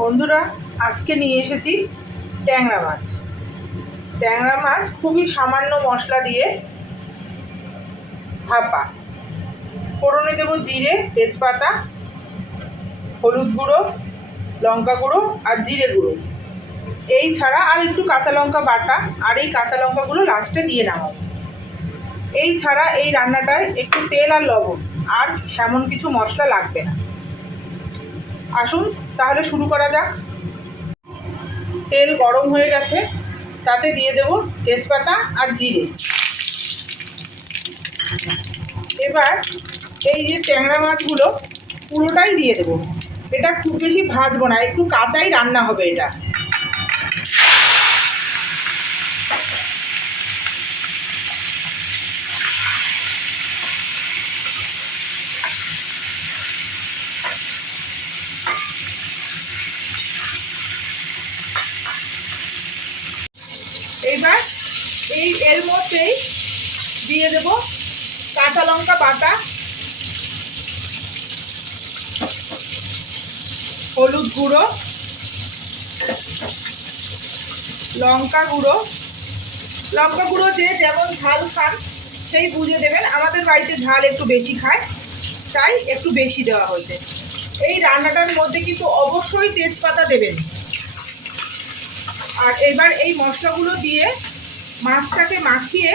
বন্ধুরা, আজকে নিয়ে এসেছি ট্যাংরা মাছ। ট্যাংরা মাছ খুবই সামান্য মশলা দিয়ে ভাপা। ফোড়নে দেবো জিরে, তেজপাতা, হলুদ গুঁড়ো, লঙ্কা গুঁড়ো আর জিরে গুঁড়ো। এই ছাড়া আর একটু কাঁচা লঙ্কা বাটা, আর এই কাঁচা লঙ্কাগুলো লাস্টে দিয়ে নামাবো। এই ছাড়া এই রান্নাটায় একটু তেল আর লবণ আর সেমন কিছু মশলা লাগবে না। আসুন তাহলে শুরু করা যাক। তেল গরম হয়ে গেছে, তাতে দিয়ে দেব তেজপাতা আর জিরে। এবার এই যে ট্যাংরা মাছগুলো পুরোটাই দিয়ে দেব। এটা খুব বেশি ভাজবো না, একটু কাঁচাই রান্না হবে এটা। এইবার এর মধ্যেই দিয়ে দেব কাঁচা লঙ্কা বাটা, হলুদ গুঁড়ো, লঙ্কা গুঁড়ো। লঙ্কা গুঁড়ো যে যেমন ঝাল খান সেই বুঝে দেবেন। আমাদের বাড়িতে ঝাল একটু বেশি খায়, তাই একটু বেশি দেওয়া হয়েছে। এই রান্নাটার মধ্যে কিন্তু অবশ্যই তেজপাতা দেবেন। আর এবার এই মশলাগুলো দিয়ে মাছটাকে মাখিয়ে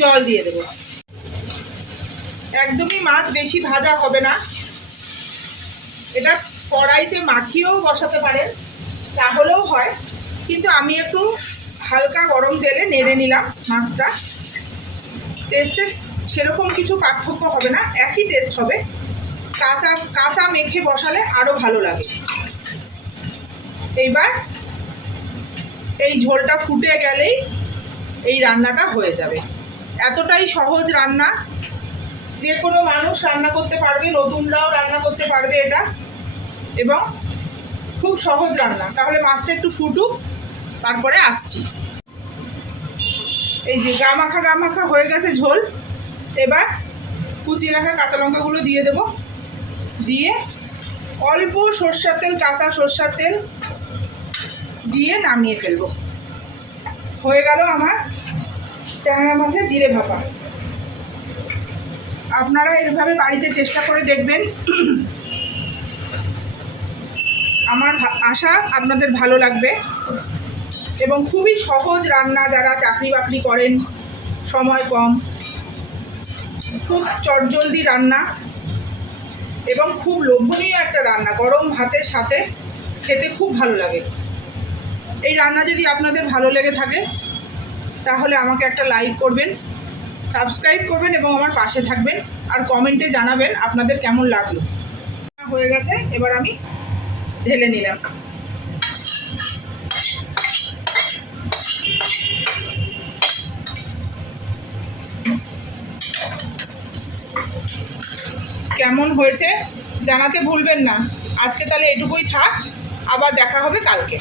জল দিয়ে দেব। একদমই মাছ বেশি ভাজা হবে না, এটা কড়াইতে মাখিয়েও বসাতে পারেন, তাহলেও হয়। কিন্তু আমি একটু হালকা গরম তেলে নেড়ে নিলাম মাছটা। টেস্টে সেরকম কিছু পার্থক্য হবে না, একই টেস্ট হবে। কাঁচা কাঁচা মেখে বসালে আরও ভালো লাগে। এইবার এই ঝোলটা ফুটে গেলেই এই রান্নাটা হয়ে যাবে। এতটাই সহজ রান্না, যে কোনো মানুষ রান্না করতে পারবে, নতুনরাও রান্না করতে পারবে এটা, এবং খুব সহজ রান্না। তাহলে মাছটা একটু ফুটুক, তারপরে আসছি। এই যে গা মাখা হয়ে গেছে ঝোল। এবার কুচিয়ে রাখা কাঁচা লঙ্কাগুলো দিয়ে দেব, দিয়ে অল্প সরষের তেল, কাঁচা সরষের তেল দিয়ে নামিয়ে ফেলবো। হয়ে গেল আমার ট্যাংরা মাছের জিরে ভাপা। আপনারা এভাবে বাড়িতে চেষ্টা করে দেখবেন। আমার আশা আপনাদের ভালো লাগবে। এবং খুবই সহজ রান্না, যারা চাকরি বাকরি করেন, সময় কম, খুব চটজলদি রান্না এবং খুব লোভনীয় একটা রান্না। গরম ভাতের সাথে খেতে খুব ভালো লাগে। এই রান্না যদি আপনাদের ভালো লেগে থাকে তাহলে আমাকে একটা লাইক করবেন, সাবস্ক্রাইব করবেন এবং আমার পাশে থাকবেন, আর কমেন্টে জানাবেন আপনাদের কেমন লাগলো। হয়ে গেছে, এবার আমি ঢেলে নিলাম। কেমন হয়েছে জানাতে ভুলবেন না। আজকে তাহলে এটুকুই থাক, আবার দেখা হবে কালকে।